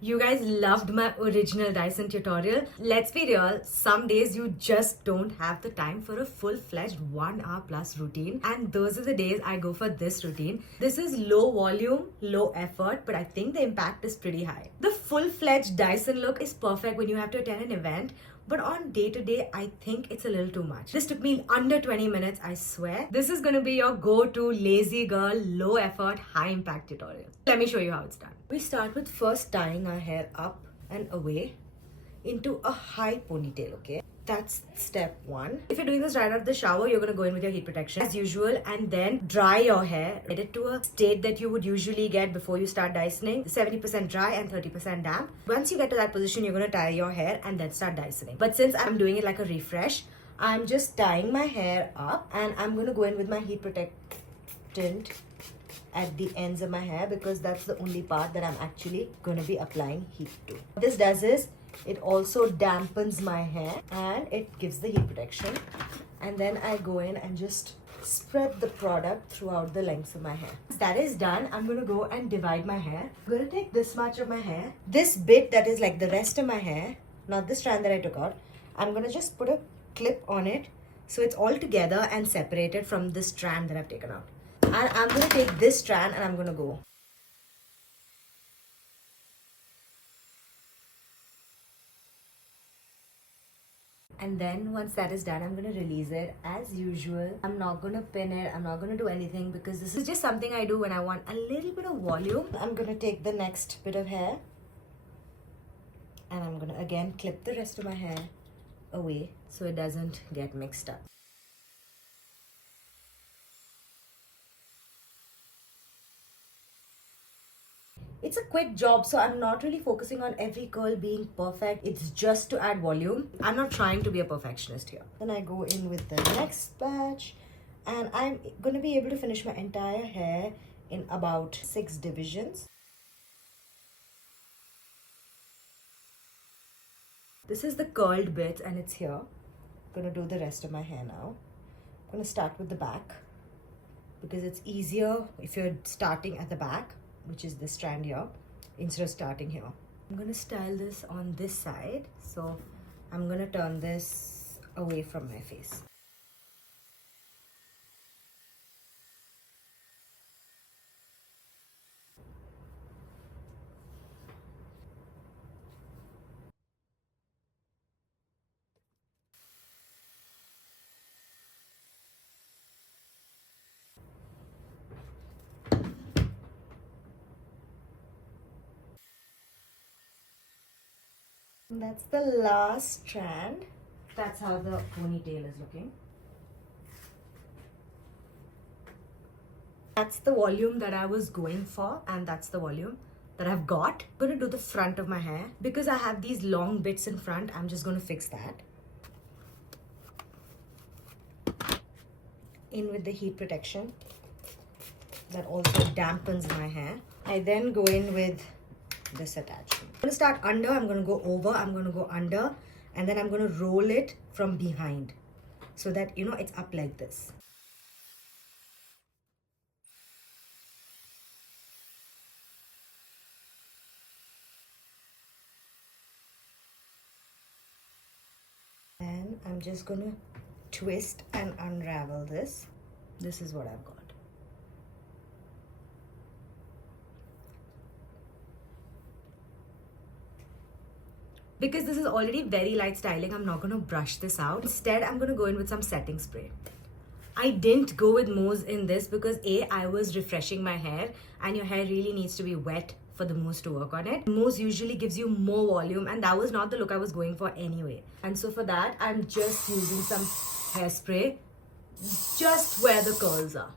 You guys loved my original Dyson tutorial. Let's be real, some days you just don't have the time for a full-fledged 1 hour plus routine. And those are the days I go for this routine. This is low volume, low effort, but I think the impact is pretty high. The full-fledged Dyson look is perfect when you have to attend an event, but on day-to-day, I think it's a little too much. This took me under 20 minutes, I swear. This is gonna be your go-to lazy girl, low effort, high impact tutorial. Let me show you how it's done. We start with first tying our hair up and away into a high ponytail, okay? That's step one. If you're doing this right out of the shower, you're gonna go in with your heat protection as usual and then dry your hair. Get it to a state that you would usually get before you start Dysoning. 70% dry and 30% damp. Once you get to that position, you're gonna tie your hair and then start Dysoning. But since I'm doing it like a refresh, I'm just tying my hair up and I'm gonna go in with my heat protectant at the ends of my hair because that's the only part that I'm actually going to be applying heat to. What this does is it also dampens my hair and it gives the heat protection. And then I go in and just spread the product throughout the length of my hair. Once that is done, I'm going to go and divide my hair. I'm going to take this much of my hair. This bit that is like the rest of my hair, not the strand that I took out, I'm going to just put a clip on it so it's all together and separated from the strand that I've taken out. And I'm going to take this strand and I'm going to go. And then once that is done, I'm going to release it as usual. I'm not going to pin it. I'm not going to do anything because this is just something I do when I want a little bit of volume. I'm going to take the next bit of hair and I'm going to again clip the rest of my hair away so it doesn't get mixed up. It's a quick job, so I'm not really focusing on every curl being perfect. It's just to add volume. I'm not trying to be a perfectionist here. Then I go in with the next batch and I'm going to be able to finish my entire hair in about 6 divisions. This is the curled bit and it's here. I'm going to do the rest of my hair now. I'm going to start with the back because it's easier if you're starting at the back, which is this strand here, instead of starting here. I'm going to style this on this side. So I'm going to turn this away from my face. And that's the last strand. That's how the ponytail is looking. That's the volume that I was going for and that's the volume that I've got. I'm going to do the front of my hair. Because I have these long bits in front, I'm just going to fix that. In with the heat protection. That also dampens my hair. I then go in with this attachment. I'm going to start under, I'm going to go over, I'm going to go under, and then I'm going to roll it from behind so that, you know, it's up like this. And I'm just going to twist and unravel this. This is what I've got. Because this is already very light styling, I'm not going to brush this out. Instead, I'm going to go in with some setting spray. I didn't go with mousse in this because I was refreshing my hair and your hair really needs to be wet for the mousse to work on it. Mousse usually gives you more volume and that was not the look I was going for anyway. And so for that, I'm just using some hairspray just where the curls are.